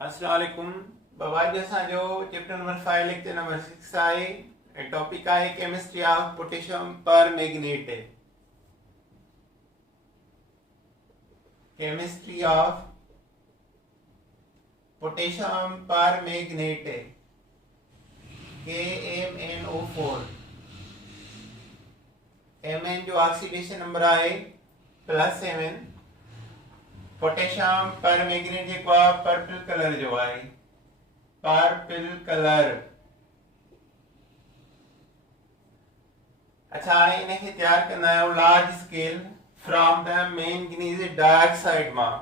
अस्सलाम वालेकुम। बवाल जो असांजो चैप्टर नंबर 5 लेक्चर नंबर 6 आहे। टॉपिक आहे केमिस्ट्री ऑफ पोटेशियम पर मैग्नेट। केमिस्ट्री ऑफ पोटेशियम पर मैग्नेट KMnO4। Mn जो ऑक्सीडेशन नंबर आहे +7। पोटेशियम पर मैग्नेट जेको आहे पर्पल कलर जो आहे, पर्पल कलर। अच्छा, हाणे इनखे तैयार कंदा आहियूं large scale from the manganese dioxide मां।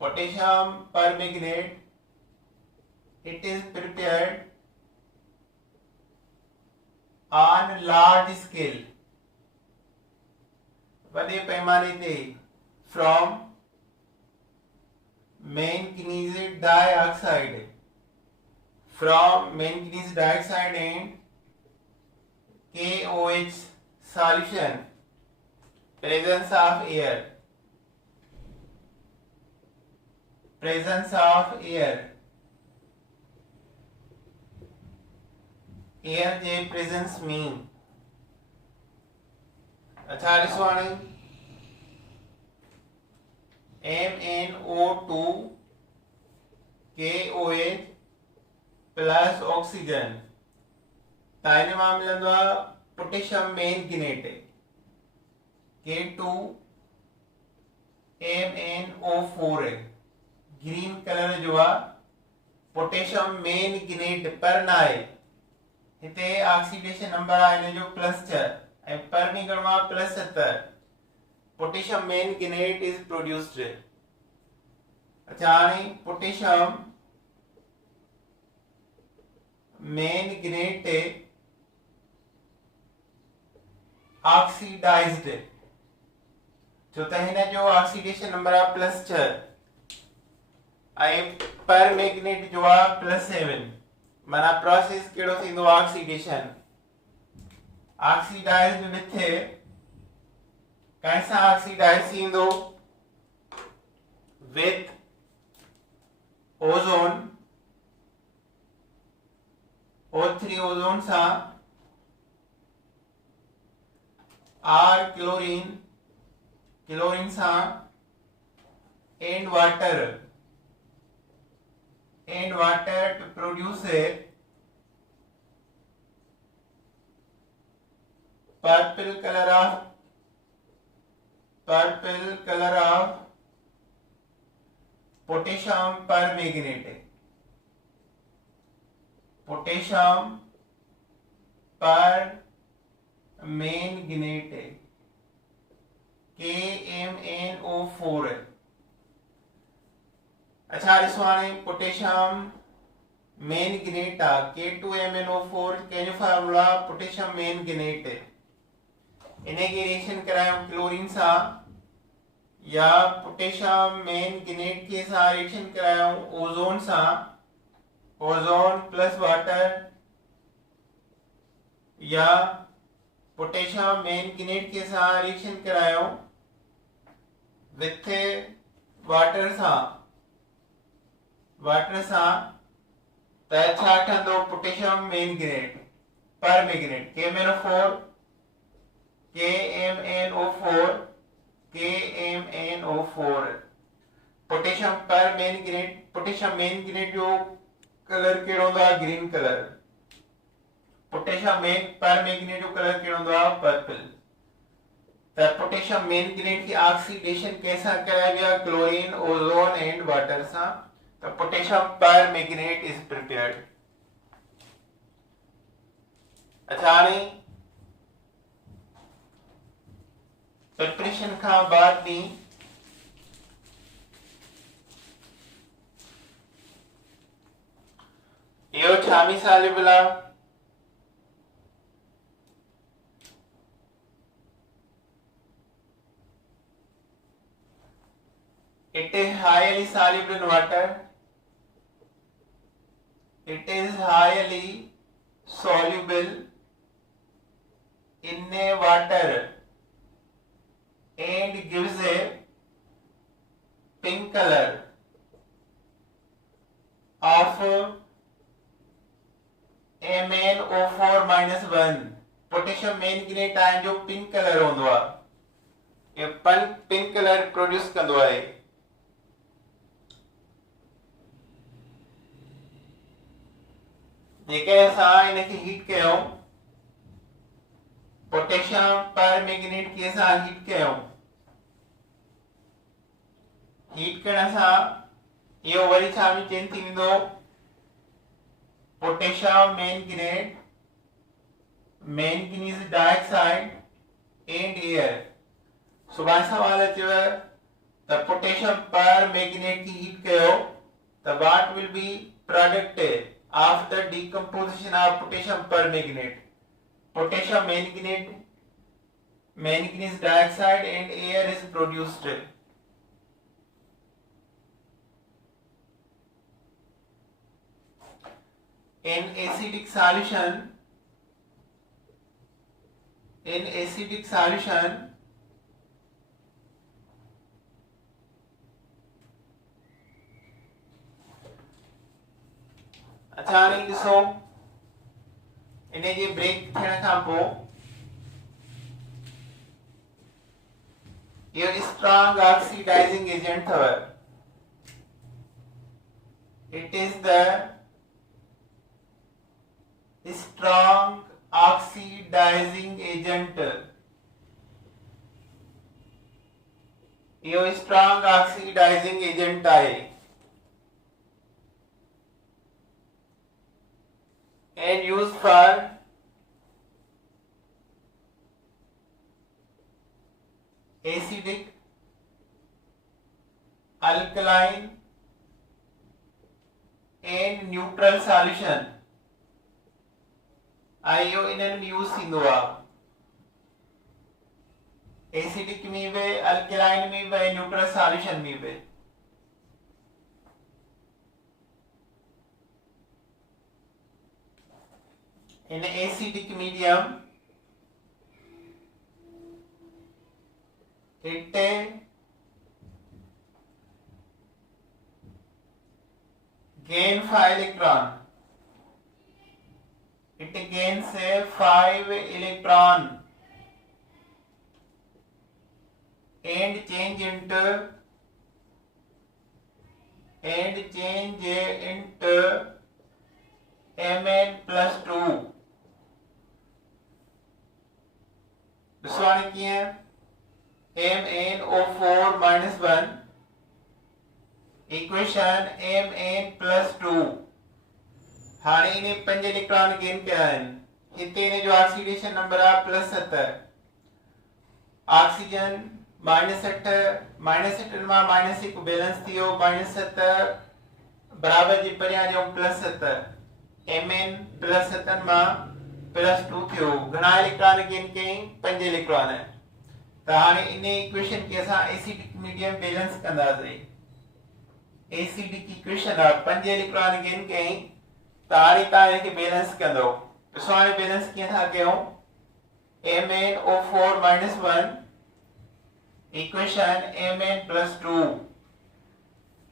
पोटेशियम पर magnet it is prepared on large scale, बड़े पैमाने पे, from manganese dioxide, and KOH solution, presence of air, air J presence में। अच्छा, ॾिसो हाणे MnO2 KOH प्लस ऑक्सीजन, त हिन मां मिलंदो आहे potassium manganate K2 MnO4। Green colour जो आहे पोटेशियम मैंगनेट पर ना आहे। हिते ऑक्सीडेशन नंबर आहे हिन जो +6 ऐं पर में घणो आहे +70। Potassium manganate is produced. अच्छा, हाणे पोटेशियम मैंगनेट ऑक्सीडाइज्ड, छो त हिन जो ऑक्सीडेशन नंबर आहे +6 ऐं पर मैंगनेट जो आहे +7। माना प्रोसेस केड़ो थींदो ऑक्सीडेशन, ऑक्सीडाइज्ड विथ कैसा ऑक्सीडाइज थींदो विथ ओजोन O3 ओजोन सा, R क्लोरीन सा, and water to produce a purple color of potassium permanganate। Potassium permanganate KMnO4। अच्छा, ॾिसो हाणे पोटेशियम मैंगनेट आहे K2MnO4 कंहिंजो फार्मूला पोटेशियम मैंगनेट। इनखे रिएक्शन करायूं क्लोरीन सां या पोटेशियम मैंगनेट के सां रिएक्शन करायूं ओजोन सां, ओजोन प्लस वाटर, या पोटेशियम मैंगनेट के सां रिएक्शन करायूं विथ वाटर सां, त छा ठहंदो potassium manganate permanganate KMnO4। Potassium permanganate, potassium manganate जो कलर केड़ो हूंदो आहे ग्रीन कलर, पोटेशियम परमैंगनेट जो कलर केड़ो हूंदो आहे पर्पल। त पोटेशियम मैंगनेट की ऑक्सीडेशन कैसा कराया गया क्लोरीन ओजोन एंड वाटर सां, तो पोटेशियम परमैंगनेट इज प्रिपेयर्ड। अच्छा, हाणे प्रिपरेशन खां बाद भी इहो छामी सॉल्युबल आहे, it is highly soluble in water, it is highly soluble in water gives a pink color of MnO4 minus 1 potassium manganate ion जो pink colour होंदो आहे ये पिंक कलर प्रोड्यूस कंदो आहे जेके असां इनखे हीट कयूं पोटेशियम पर मैंगनीट खे असां हीट कयूं हीट करण सां इहो वरी छा में चेंज थी वेंदो potassium manganese dioxide and air सुभाणे सवाल अचेव त पोटेशियम पर मैंगनीट की हीट कयो त what will be product of the decomposition of potassium permanganate potassium manganese dioxide and air is produced in acidic solution अच्छा हाणे ॾिसो इन जे ब्रेक थियण खां पोइ इहो स्ट्रॉन्ग ऑक्सीडाइजिंग एजेंट अथव it is the strong oxidising agent इहो स्ट्रॉन्ग ऑक्सीडाइजिंग एजेंट आहे and used for acidic, alkaline and neutral solution आयो इनन यूज थींदो आहे एसिडिक में भी अल्कलाइन में भी न्यूट्रल सॉल्यूशन में भी in acidic medium it gain 5 electron it gains 5 electron and change into Mn+2 दूसरा की है MnO4 minus 1 इक्वेशन Mn+2 हाणे इने 5 इलेक्ट्रॉन गेन कया आहिनि हिते इने जो ऑक्सीडेशन नंबर आहे +7 ऑक्सीजन -8 -8 मां -1 बैलेंस थियो -7 बराबर जे परियां जो +7 Mn +7 मां +2 थियो घणा इलेक्ट्रॉन गेन कई 5 इलेक्ट्रॉन त हाणे इन इक्वेशन के असा एसिडिक मीडियम बैलेंस कंदासीं एसिडिक इक्वेशन 5 इलेक्ट्रॉन गेन कई त हाणे ता इनके बैलेंस कंदो ॾिसो हाणे बैलेंस कीअं था कयूं MnO4 minus 1 equation Mn+2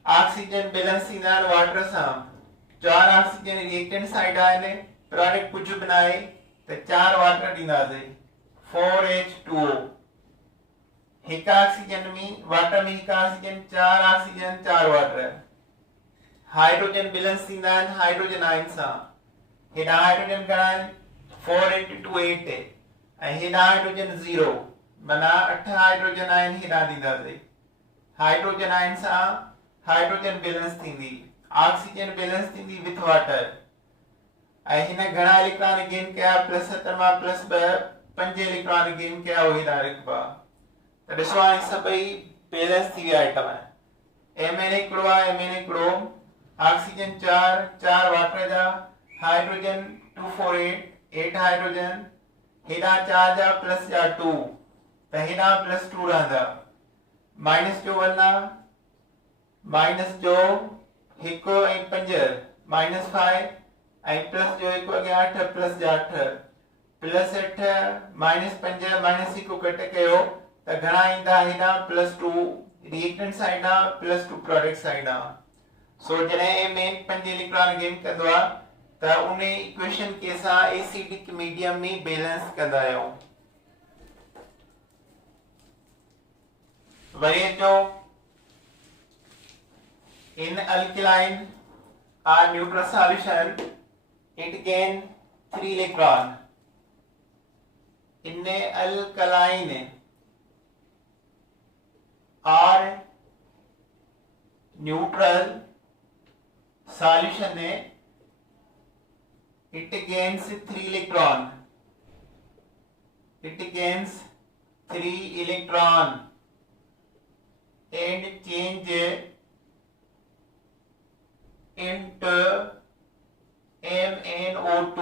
oxygen balance थींदा आहिनि वाटर सां 4 ऑक्सीजन रिएक्टेंट साइड आहिनि प्रोडक्ट कुछ बनाए तो 4 वाटर दींदासीं 4H2O एक ऑक्सीजन में वाटर में एक oxygen 4 oxygen 4 water hydrogen balance थींदा आहिनि हाइड्रोजन आयन सां हेॾा हाइड्रोजन घणा आहिनि 4 × 2 8 ऐं हेॾा हाइड्रोजन 0 माना 8 हाइड्रोजन आयन हेॾा दींदासीं हाइड्रोजन आयन सां हाइड्रोजन बैलेंस थींदी ऑक्सीजन बैलेंस थींदी विथ वाटर ऐं हिन घणा इलेक्ट्रॉन गेन कया +7 मां +2 5 इलेक्ट्रॉन गेन कया उहे हेॾा रखबा त ॾिसो हाणे सभई बैलेंस थी विया आइटम Mn हिकिड़ो आहे Mn हिकिड़ो ऑक्सीजन 4 वाटर जा हाइड्रोजन 248 8 हाइड्रोजन हेॾा 4 जा प्लस जा 2 त हेॾा +2 रहंदा माइनस जो 1 आहे माइनस जो 1 ऐं 5 -5 आई प्लस जो 1 अगे 8 प्लस जा 8 +8 -5 -1 को कट कयो त त घणा ईंदा हेॾां +2 रिएक्टेंट साइड आ +2 प्रोडक्ट साइड आ। सो जॾहिं मेन 5 इलेक्ट्रॉन गेन कंदो आ त उन इक्वेशन के असां एसिडिक मीडियम में बैलेंस कंदा आहियूं। वरी अचो in alkaline or neutral solution it gain 3 electron। in alkaline or neutral solution it gains 3 electron। it gains 3 electron and change into MnO2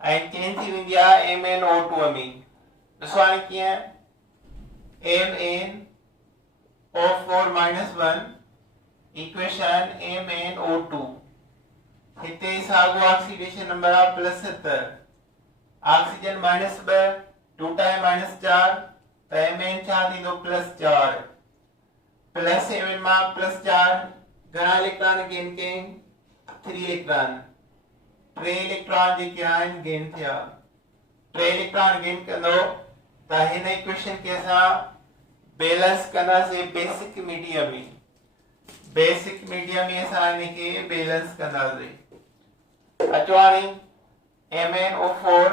and change थी वेंदी आहे MnO2 में। ॾिसो हाणे कीअं MnO4 -1 इक्वेशन MnO2 हिते साॻियो ऑक्सीडेशन नंबर आहे +70 ऑक्सीजन -2 2 टाइम -4 त Mn छा थींदो +4 +7 मां +4 घणा इलेक्ट्रॉन गेन कयईं 3 इलेक्ट्रॉन 3 इलेक्ट्रॉन जेके आहिनि गेन थिया 3 इलेक्ट्रॉन गेन कंदो त हिन इक्वेशन खे असां बैलेंस कंदासीं बेसिक मीडियम में। बेसिक मीडियम में असां हिन खे बैलेंस कंदासीं। अचो हाणे MnO4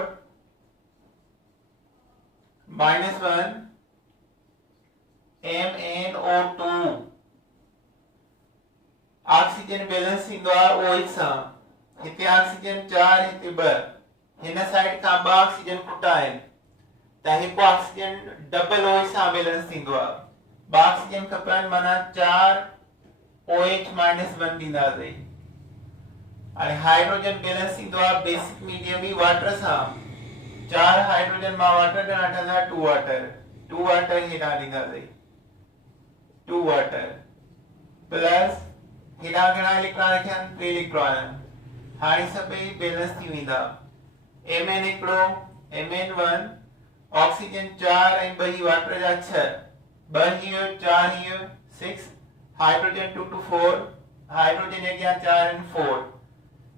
-1 MnO2 ऑक्सीजन बैलेंस थींदो आहे OH सां। हिते ऑक्सीजन 4 हिते 2 हिन साइड खां 2 ऑक्सीजन खुटा आहिनि त हिकु ऑक्सीजन डबल OH सां बैलेंस थींदो आहे। 2 ऑक्सीजन खपनि माना 4 OH -1 ॾींदासीं। हाणे हाइड्रोजन बैलेंस थींदो आहे बेसिक मीडियम में वाटर सां। 4 हाइड्रोजन मां वाटर घणा ठहंदा 2 वाटर हेॾां ॾींदासीं 2 वाटर प्लस हेॾा घणा इलेक्ट्रॉन रखिया 3 इलेक्ट्रॉन। हाणे सभई बैलेंस थी वेंदा। Mn हिकिड़ो Mn1 ऑक्सीजन 4 ऐं 2 वाटर जा 6 2 हीअ 4 हीअ 6 हाइड्रोजन 2 to 4 हाइड्रोजन अॻियां 4 and 4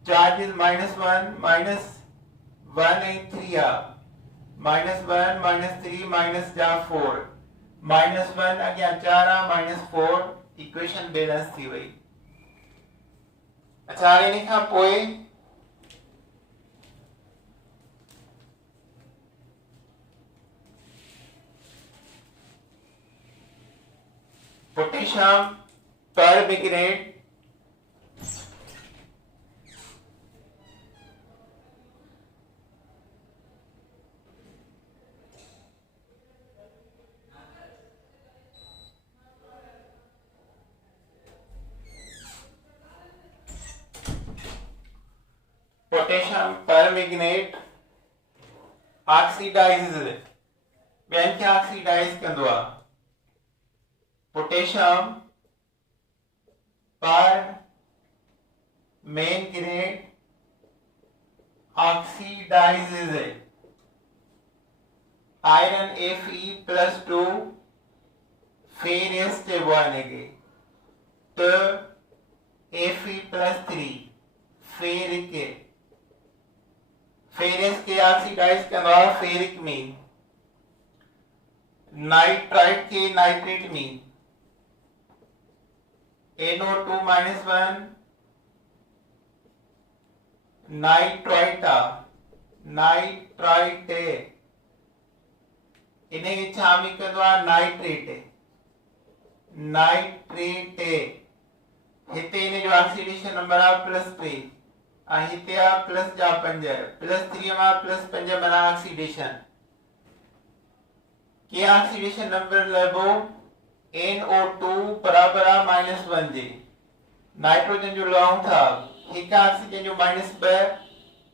चार्जेस -1 -1 ऐं 3 आहे -1 -3 माइनस जा 4 -1 अॻियां 4 आहे -4 इक्वेशन बैलेंस थी वई। अच्छा हाणे इन खां पोइ potassium permanganate potassium permanganate oxidise ॿियनि खे ऑक्सीडाइज कंदो आहे। Potassium permanganate oxidises iron Fe+2 ferrous चइबो आहे हिनखे त Fe+3 फेरस के ऑक्सीडाइज कंदो आहे फेरिक में। नाइट्राइट के नाइट्रेट में NO2 -1 नाइट्राइट नाइट्राइट इनखे छा में कंदो आहे नाइट्रेट नाइट्रेट हिते इन जो ऑक्सीडेशन नंबर आहे +3 ऐं हिते आहे +5 +3 मां +5 माना ऑक्सीडेशन के ऑक्सीडेशन नंबर लॻो NO2 बराबर आहे -1 जे। नाइट्रोजन जो लॉन्ग था हिकु ऑक्सीजन जो -2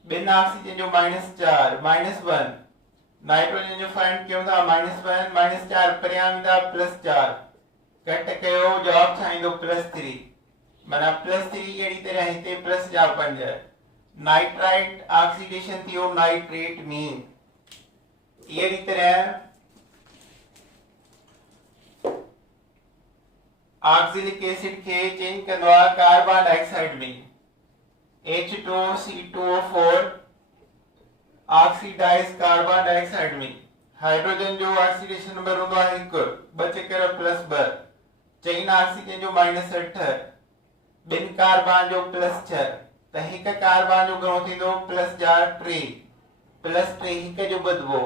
ॿिनि ऑक्सीजन जो -4 -1 नाइट्रोजन जो फाइंड कयूं था -1 -4 परियां वेंदा +4 घटि कयो जवाब छा ईंदो +3 माना +3 अहिड़ी तरह हिते +5 नाइट्राइट ऑक्सीडेशन थियो नाइट्रेट में। अहिड़ी तरह ऑक्सिलिक एसिड खे चेंज कंदो आहे कार्बन डाइऑक्साइड में H2CO4 ऑक्सीडाइज कार्बन डाइऑक्साइड में हाइड्रोजन जो ऑक्सीडेशन नंबर हूंदो आहे 1 बचे कर +2 चईन ऑक्सीजन जो -8 बिन कार्बन जो +6 त हिक कार्बन जो घणो थींदो +3 +3 हिक जो बदबो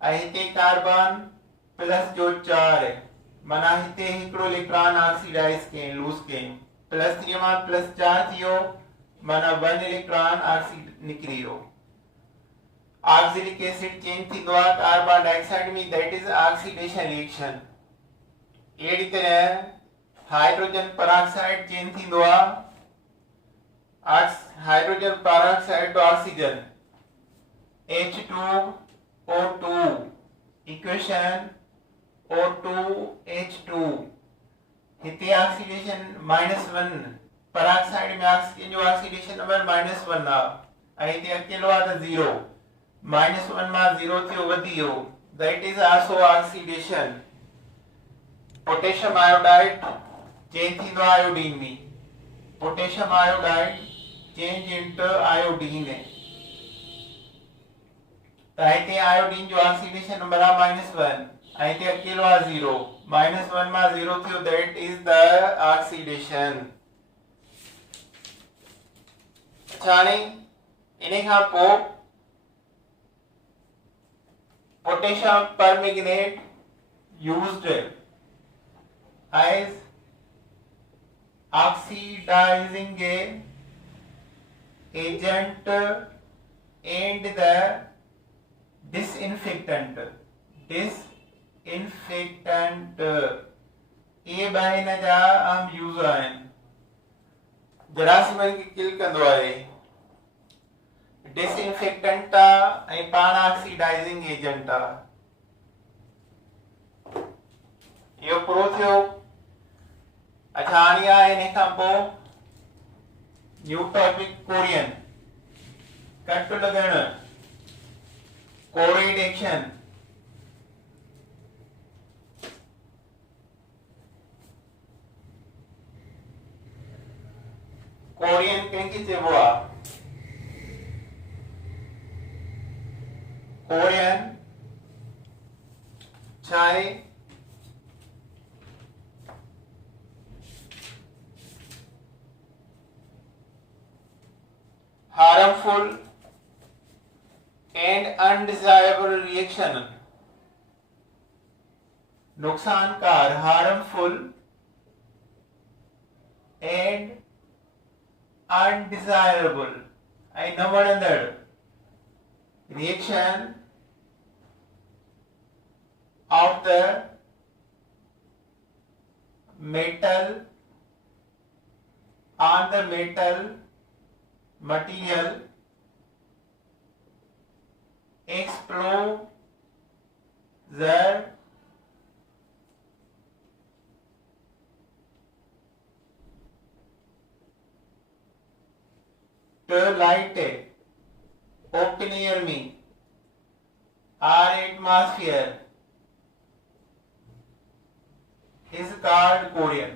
ऐं हिते कार्बन प्लस जो 4 माना हिते हिकड़ो इलेक्ट्रॉन ऑक्सीडाइज के लूज के +3 मां +4 थियो माना 1 इलेक्ट्रॉन ऑक्सीड निकरी वियो ऑक्सिलिक एसिड चेंज थींदो आहे कार्बन डाइऑक्साइड में दैट इज ऑक्सीडेशन रिएक्शन एड़ी तरह हाइड्रोजन पेरोक्साइड चेंज थींदो आहे hydrogen peroxide to oxygen H2O2 equation O2H2 हिते ऑक्सीडेशन -1 पेरोक्साइड में ऑक्सीजन जो ऑक्सीडेशन नंबर -1 आहे ऐं हिते अकेलो आहे त 0 -1 मां 0 थियो वधी वियो that is also oxidation potassium iodide change थींदो आयोडीन में potassium iodide change into iodine त हिते आयोडीन जो ऑक्सीडेशन नंबर आहे -1 ऐं हिते अकेलो आहे 0 -1 मां 0 थियो दैट इज द ऑक्सीडेशन हाणे इने खां पोइ potassium permanganate used as oxidizing agent and the disinfectant ये बहिन जा आम यूज आहिनि जरासीमनि खे किल कंदो आहे डिसइंफेक्टेंट ऐं पाण ऑक्सीडाइजिंग एजेंट इहो पूरो थियो अच्छा हाणे आहे इन खां पोइ न्यू टॉपिक कोरियन कट लॻण कोरिड एक्शन कोरियन कंहिंखे चइबो आहे कोरियन छाए harmful and undesirable reaction नुकसानकार harmful and undesirable ऐं न वणंदड़ reaction of the metal on the metal material exposure to light open air में or atmosphere is called Korean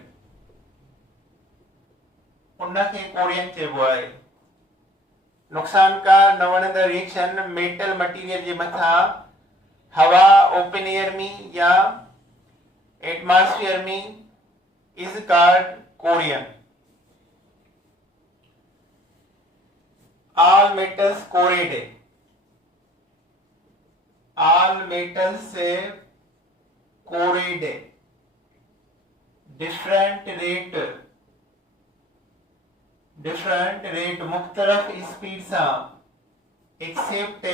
उनखे कोरियन चइबो आहे नुकसानकार न वणंदड़ रिएक्शन मेटल मटीरियल जे मथां हवा ओपन एयर में या एटमॉस्फेयर में is called Korean all metals कोरेड है all metals से कोरेड है डिफरेंट रेट मुख्तलिफ स्पीड से एक्सेप्ट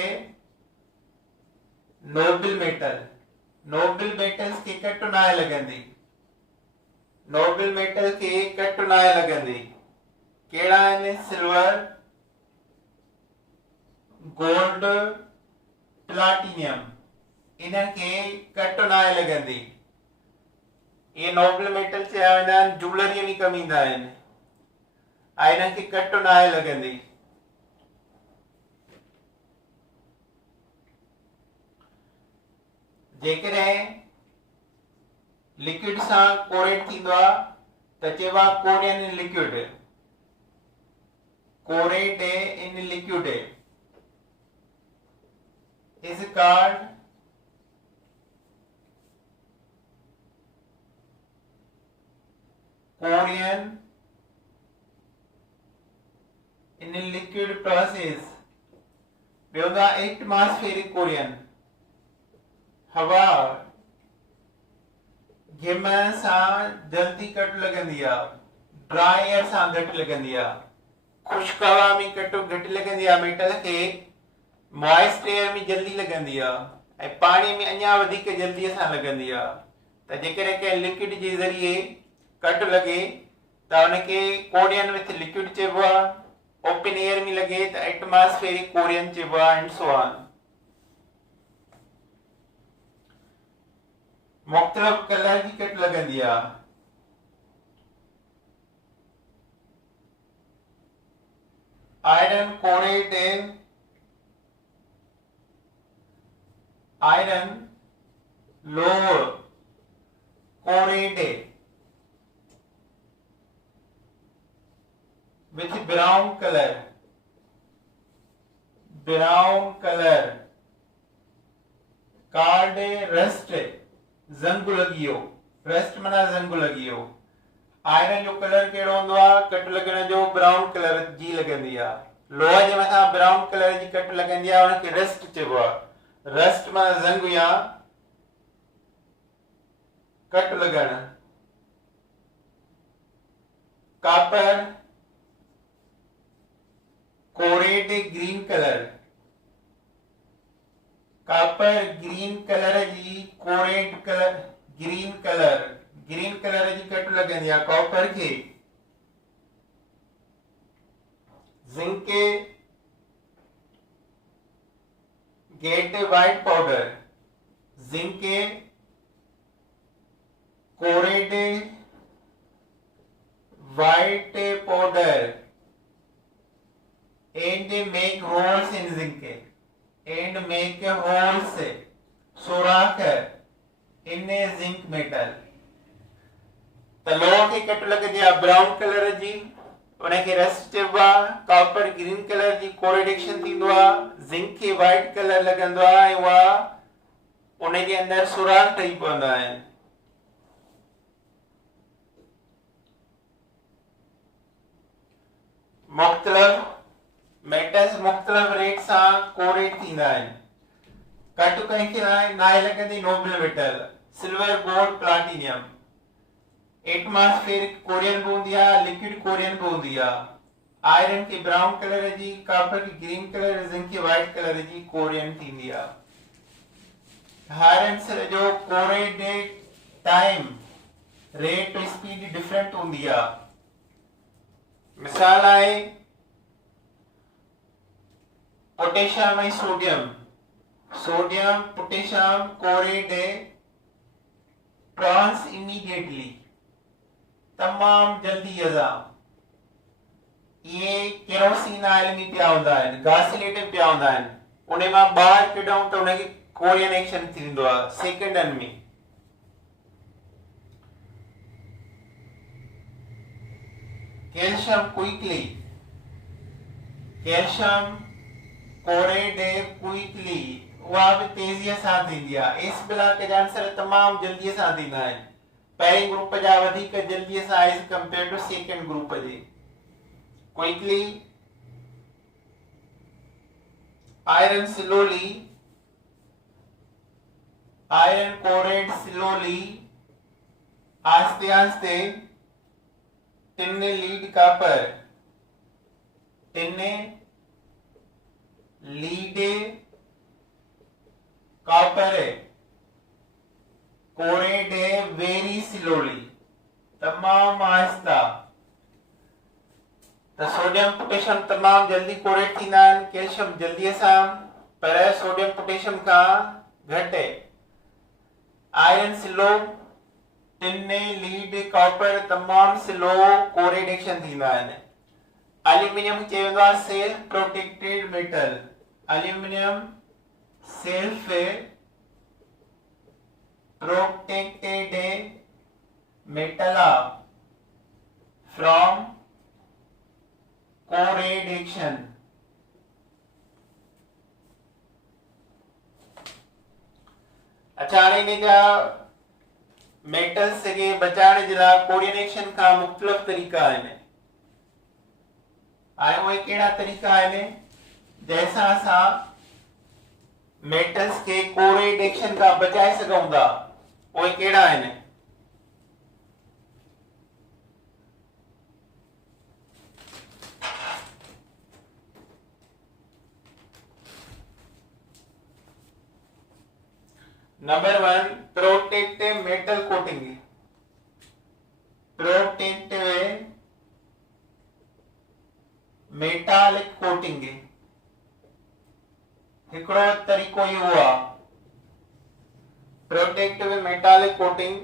नोबल मेटल्स के कट नाए लगंदी नोबल मेटल के कट नाए लगंदी केड़ा आहिनि सिल्वर गोल्ड प्लैटिनम इनके कट नाए लगंदी ये नोबल मेटल चया वेंदा आहिनि ज्वेलरी में कम ईंदा आहिनि आयरन की कट नाए लगंदी जेकॾहिं लिक्विड सां कोरेट थींदो आहे त चइबो आहे corrosion in liquid, corrode in liquid is called Korean in a liquid process. ॿियो त एटमॉस्फेरिक कोरियन, हवा घिम सां जल्दी कट लॻंदी आहे, ड्राई एयर सां घटि लॻंदी आहे, खुश्क हवा में घटि लॻंदी आहे मेटल खे, मॉइस्ट एयर में जल्दी लॻंदी आहे ऐं पाणी में अञा वधीक जल्दीअ सां लॻंदी आहे। त जेकॾहिं कंहिं लिक्विड जे ज़रिए कट लॻे त हुनखे कोरियन विथ लिक्विड चइबो आहे, ओपन एयर में लॻे त एटमॉस्फेरिक कोरियन चइबो आहे एंड सो ऑन। मुख़्तलिफ़ कलर जी कट लॻंदी आहे, iron कोरेट, iron lower corate with brown color called rust, जंग लॻियो, रस्ट माना जंग लॻियो। आयरन जो कलर कहिड़ो हूंदो आहे, कट लॻण जो ब्राउन कलर जी लॻंदी आहे, लोह जे मथां ब्राउन कलर जी कट लॻंदी आहे, हुनखे रस्ट चइबो आहे। रस्ट माना जंग या कट लगन। Copper corrode green colour, copper green colour जी कोरेट कलर ग्रीन कलर जी कट लगंदी आहे कॉपर खे। Zinc get white powder, zinc corrode white powder and make holes in zinc, and make holes सुराख इन जिंक मेटल। त लोह खे कट लॻंदी आहे ब्राउन कलर जी, उनखे रस्ट चइबो आहे। कॉपर ग्रीन कलर जी कोरिडेक्शन थींदो आहे, जिंक खे वाइट कलर लॻंदो आहे ऐं उहा उनजे अंदरि सुराख ठही पवंदा आहिनि। मुख़्तलिफ़ मेटल्स मुख़्तलिफ़ रेट सां कोरेट थींदा आहिनि। कट कंहिंखे नाहे लॻंदी Nobel metal, silver gold platinum. Atmospheric Korean भी हूंदी आहे, लिक्विड कोरियन भी हूंदी आहे। आयरन की ब्राउन कलर जी, कॉपर की ग्रीन कलर, जिंक की व्हाइट कलर जी कोरियन थींदी आहे। हर जो corrode time rate speed different हूंदी आहे। मिसाल आहे पोटेशियम ऐं सोडियम, सोडियम पोटेशियम कोरेट ट्रांस इमीडिएटली, तमाम जल्दी अज़ा। ये केरोसिन ऑयल में पिया हूंदा आहिनि, गासिलेट पिया हूंदा आहिनि, उन मां ॿाहिरि कढूं त उनखे कोरियन एक्शन थींदो आहे सेकंडनि में। कैल्शियम क्विकली, कैल्शियम कोरेट क्विकली, उहा भी तेजीअ सां थींदी आहे। एस ब्लॉक जा आंसर तमाम जल्दीअ सां थींदा आहिनि, पहिरें ग्रुप जा वधीक जल्दीअ सां as compare to second group जे। Quickly, iron slowly, iron corrode slowly, आस्ते आस्ते। Tin lead copper, tin lead copper, corrode very slowly, तमाम आहिस्ता। तो सोडियम पोटेशियम तमाम जल्दी कोरेट थींदा आहिनि, कैल्शियम जल्दीअ सां, पर सोडियम पोटेशियम खां घटि। Iron slow, tin lead copper तमाम स्लो कोरेट एक्शन थींदा आहिनि। एल्यूमिनियम चयो वेंदो आहे self protected metal, aluminium self protected metal आहे। कोऑर्डिनेशन। अच्छा हाणे इन जा मेटल्स खे बचाइण जे लाइ कोऑर्डिनेशन का मुख़्तलिफ़ तरीक़ा आहिनि। हाणे उहे कहिड़ा तरीक़ा आहिनि जंहिंसां असां मेटल्स के कोऑर्डिनेशन का बचाए सघूं था, उहे कहिड़ा आहिनि? Number 1 protective metal coating. Protective metallic coating हिकिड़ो तरीक़ो इहो आहे। प्रोटेक्टिव मेटालिक कोटिंग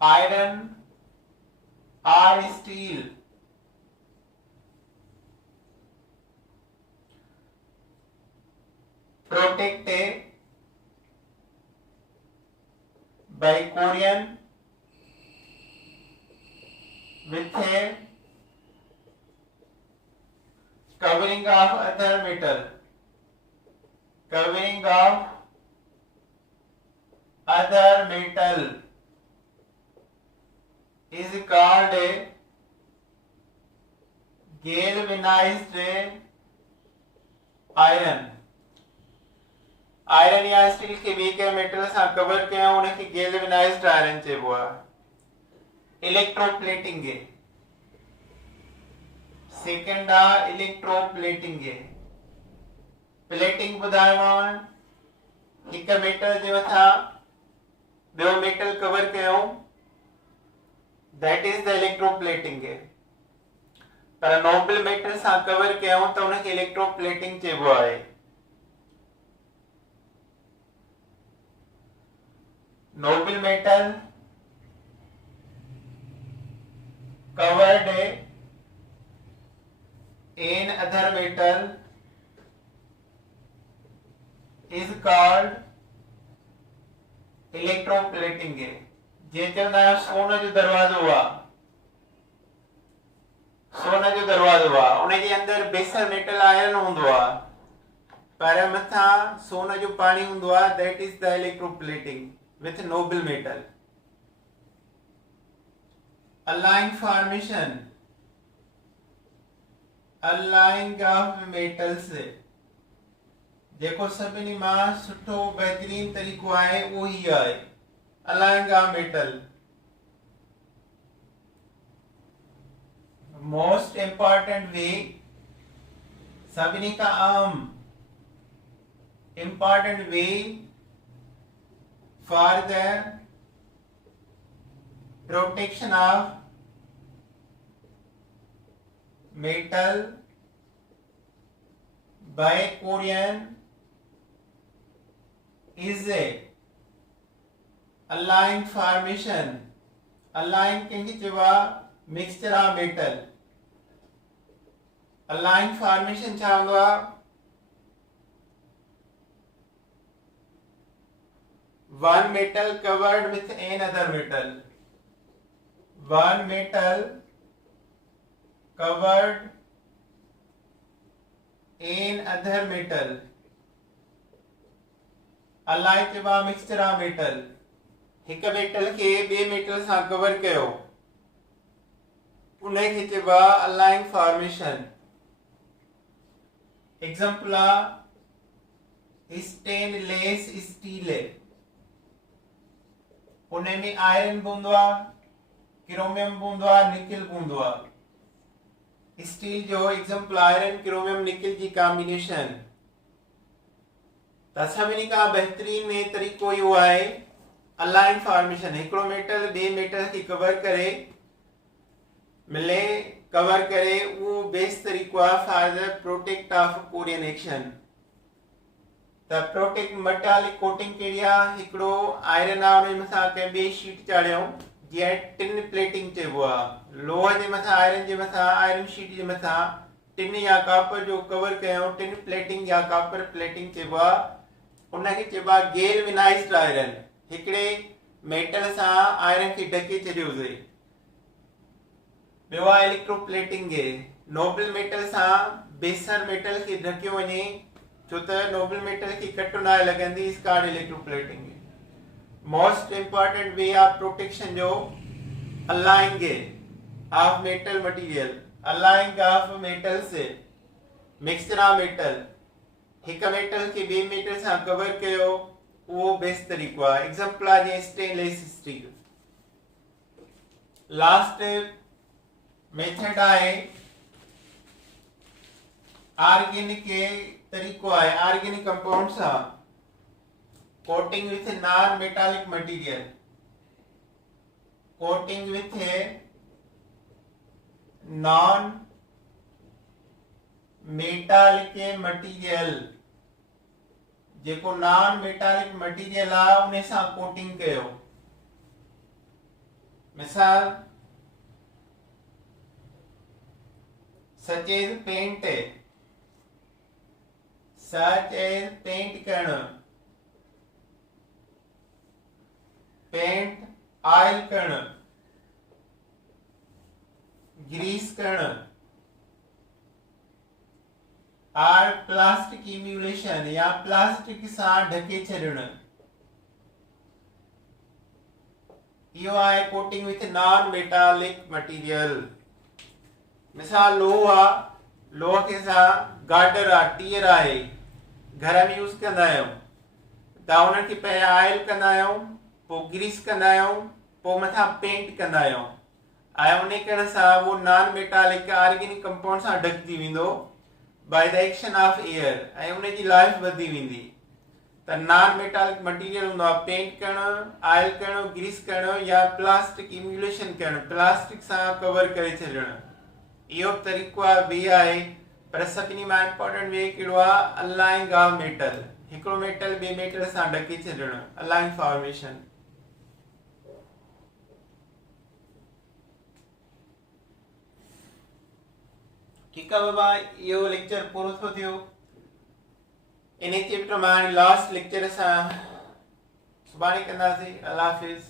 आयरन और steel protected by Korean with a covering of other metal. Covering of other metal is called a galvanized iron. Iron या steel के ॿिए कंहिं metal सां कवर कयूं उनखे गैल्वेनाइज्ड आयरन चइबो आहे। इलेक्ट्रोप्लेटिंग सेकंड आहे इलेक्ट्रोप्लेटिंग। प्लेटिंग ॿुधायोमांव हिकु मेटल जे मथां ॿियो मेटल कवर कयूं, दैट इज द इलेक्ट्रोप्लेटिंग। पर नोबल मेटल सां कवर कयूं त उनखे इलेक्ट्रोप्लेटिंग चइबो आहे। noble metal covered in other metal is called electroplating। जे चवंदा आहियूं सोन जो दरवाज़ो आहे, सोन जो दरवाज़ो आहे, उनजे अंदर बेसर मेटल आयरन हूंदो आहे पर मथां सोन जो पाणी हूंदो आहे, that is the electroplating with noble metal। allying formation, allying of metals जेको सभिनी मां सुठो बहितरीन तरीक़ो आहे उहो ही आहे allying of metal। most important way, सभिनी का आम important way for the protection of metal by Korean is a allying formation। allying कंहिंखे चइबो आहे mixture of metal। allying formation छा हूंदो आहे? one metal covered with another metal। one metal covered in other metal। ally चइबो आहे mixture of metal। हिकु metal खे ॿिए मेटल सां कवर कयो उनखे चइबो आहे allying formation। एग्जांपल आहे स्टेनलेस स्टील, उनमें आयरन बि हूंदो आहे, क्रोमियम बि हूंदो आहे, निकिल बि हूंदो आहे। स्टील जो एग्जांपल आयरन क्रोमियम निकिल जी कॉम्बिनेशन। त सभिनी खां बहितरीन तरीक़ो इहो आहे अलाइन फॉर्मेशन। हिकिड़ो मेटल ॿिए मेटल खे कवर करे मिले कवर करे, उहो बेस्ट तरीक़ो आहे for the protect of Korean action. त प्रोटेक्ट मेटालिक कोटिंग कहिड़ी आहे? हिकिड़ो आयरन आहे उन मथां कंहिं ॿिए शीट चाढ़ियऊं, जीअं टिन प्लेटिंग चइबो आहे। लोह जे मथां आयरन जे मथां आयरन शीट जे मथां टिन या कापर जो कवर कयूं, टिन प्लेटिंग या कापर प्लेटिंग चइबो आहे। उनखे चइबो आहे गैल्वेनाइज्ड आयरन। हिकिड़े मेटल सां आयरन खे ढके छॾियोसीं ॿियो आहे इलेक्ट्रोप्लेटिंग है। नोबल मेटल सां बेसर मेटल खे ढकियो वञे छो त नोबल मेटल खे कट न लॻंदी, इस कारण इलेक्ट्रोप्लेटिंग है। Most important way of protection जो alloying of metal material, alloying of metal से मिक्सचर ऑफ मेटल, हिक मेटल के ॿिए मेटल सां कवर कयो, उहो बेस्ट तरीक़ो आहे। एग्जांपल आहे स्टेनलेस स्टील। लास्ट मेथड आहे ऑर्गेनिक तरीक़ो आहे ऑर्गेनिक कंपाउंड सां coating with non metallic material, coating with non metallic material, जेको नॉन मेटालिक मटेरियल आहे उन सां कोटिंग कयो। मिसाल such as paint, such as paint करण, पेंट ऑयल करण, ग्रीस करण, और प्लास्टिक इम्यूलेशन या प्लास्टिक सां ढके छॾण, इहो आहे coating with non metallic material. मिसाल लोह आहे, लोह के सां गार्डर आहे, टीयर आहे, घर में यूज़ कंदा आहियूं त उन्हनि खे पहिरियां ऑयल कंदा आहियूं, पोइ ग्रीस कंदा आहियूं, पोइ मथां पेंट कंदा आहियूं, ऐं उन करण सां उहो नॉन मेटालिक ऑर्गेनिक कंपाउंड सां ढकिजी वेंदो by the action of air, ऐं उन जी लाइफ वधी वेंदी। त नॉन मेटालिक मटेरियल हूंदो आहे पेंट करण, ऑयल करण, ग्रीस करण या प्लास्टिक इम्यूलेशन करण, प्लास्टिक सां कवर करे छॾण, इहो तरीक़ो आहे, वे आहे। पर सभिनी मां इम्पोर्टेंट वे कहिड़ो आहे? अलाइंग ऑफ मेटल, हिकिड़ो मेटल ॿिए मेटल सां ढके छॾण, अलाइंग फॉर्मेशन। ठीकु आहे बाबा, इहो लेक्चर पूरो थो थियो। इन चैप्टर में लास्ट लेक्चर सां सुभाणे कंदासीं। अल्लाह हाफ़िज़।